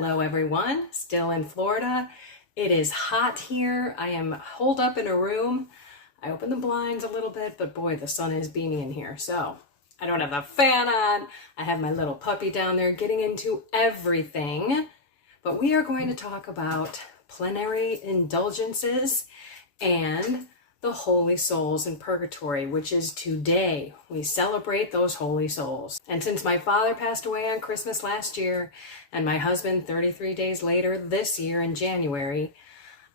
Hello everyone, still in Florida. It is hot here. I am holed up in a room. I opened the blinds a little bit, but boy, the sun is beaming in here. So I don't have a fan on. I have my little puppy down there getting into everything. But we are going to talk about plenary indulgences and the holy souls in purgatory, which is today. We celebrate those holy souls. And since my father passed away on Christmas last year and my husband 33 days later this year in January,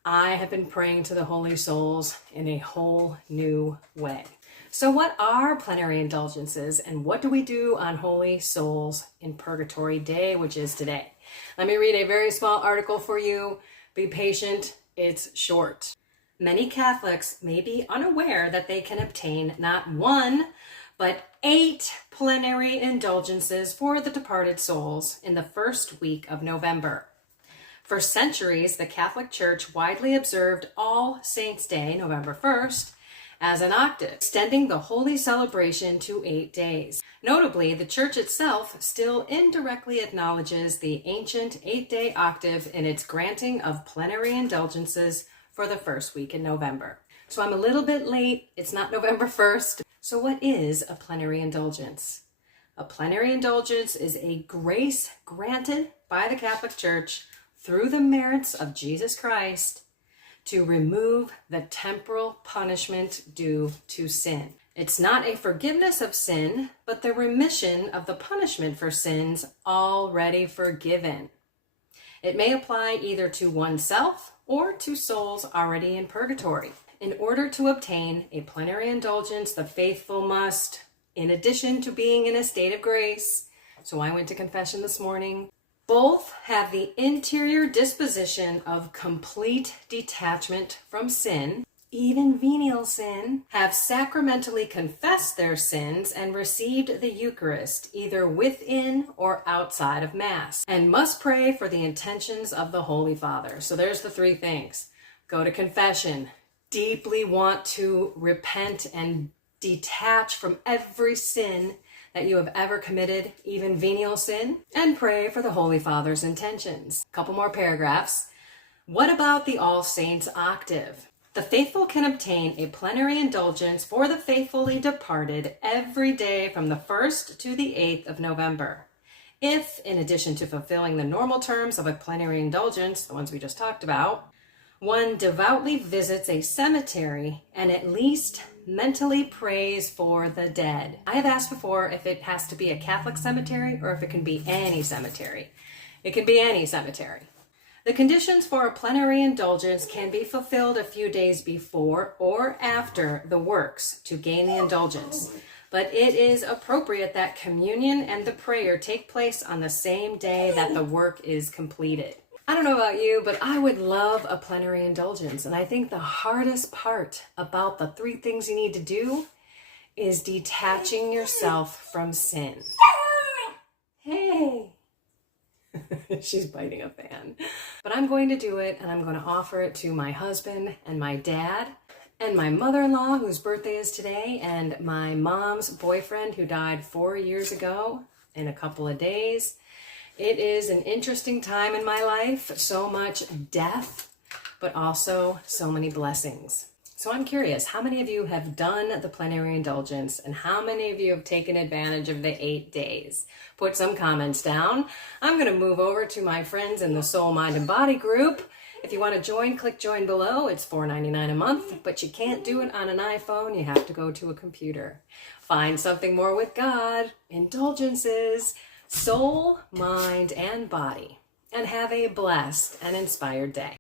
I have been praying to the holy souls in a whole new way. So what are plenary indulgences and what do we do on Holy Souls in Purgatory Day, which is today? Let me read a very small article for you. Be patient, it's short. Many Catholics may be unaware that they can obtain not one, but 8 plenary indulgences for the departed souls in the first week of November. For centuries, the Catholic Church widely observed All Saints' Day, November 1st, as an octave, extending the holy celebration to 8 days. Notably, the Church itself still indirectly acknowledges the ancient 8-day octave in its granting of plenary indulgences for the first week in November. So I'm a little bit late. It's not November 1st. So what is a plenary indulgence? A plenary indulgence is a grace granted by the Catholic Church through the merits of Jesus Christ to remove the temporal punishment due to sin. It's not a forgiveness of sin, but the remission of the punishment for sins already forgiven. It may apply either to oneself or to souls already in purgatory. In order to obtain a plenary indulgence, the faithful must, in addition to being in a state of grace, so I went to confession this morning, both have the interior disposition of complete detachment from sin, even venial sin, have sacramentally confessed their sins and received the Eucharist either within or outside of Mass, and must pray for the intentions of the Holy Father. So there's the 3 things. Go to confession, deeply want to repent and detach from every sin that you have ever committed, even venial sin, and pray for the Holy Father's intentions. A couple more paragraphs. What about the All Saints octave? The faithful can obtain a plenary indulgence for the faithfully departed every day from the 1st to the 8th of November. If, in addition to fulfilling the normal terms of a plenary indulgence, the ones we just talked about, one devoutly visits a cemetery and at least mentally prays for the dead. I have asked before if it has to be a Catholic cemetery or if it can be any cemetery. It can be any cemetery. The conditions for a plenary indulgence can be fulfilled a few days before or after the works to gain the indulgence, but it is appropriate that communion and the prayer take place on the same day that the work is completed. I don't know about you, but I would love a plenary indulgence, and I think the hardest part about the 3 things you need to do is detaching yourself from sin. Hey! She's biting a fan. But I'm going to do it, and I'm going to offer it to my husband and my dad and my mother-in-law, whose birthday is today, and my mom's boyfriend, who died 4 years ago in a couple of days. It is an interesting time in my life, so much death, but also so many blessings. So I'm curious, how many of you have done the plenary indulgence and how many of you have taken advantage of the 8 days? Put some comments down. I'm going to move over to my friends in the Soul, Mind, and Body group. If you want to join, click join below. It's $4.99 a month, but you can't do it on an iPhone. You have to go to a computer. Find something more with God, indulgences, soul, mind, and body, and have a blessed and inspired day.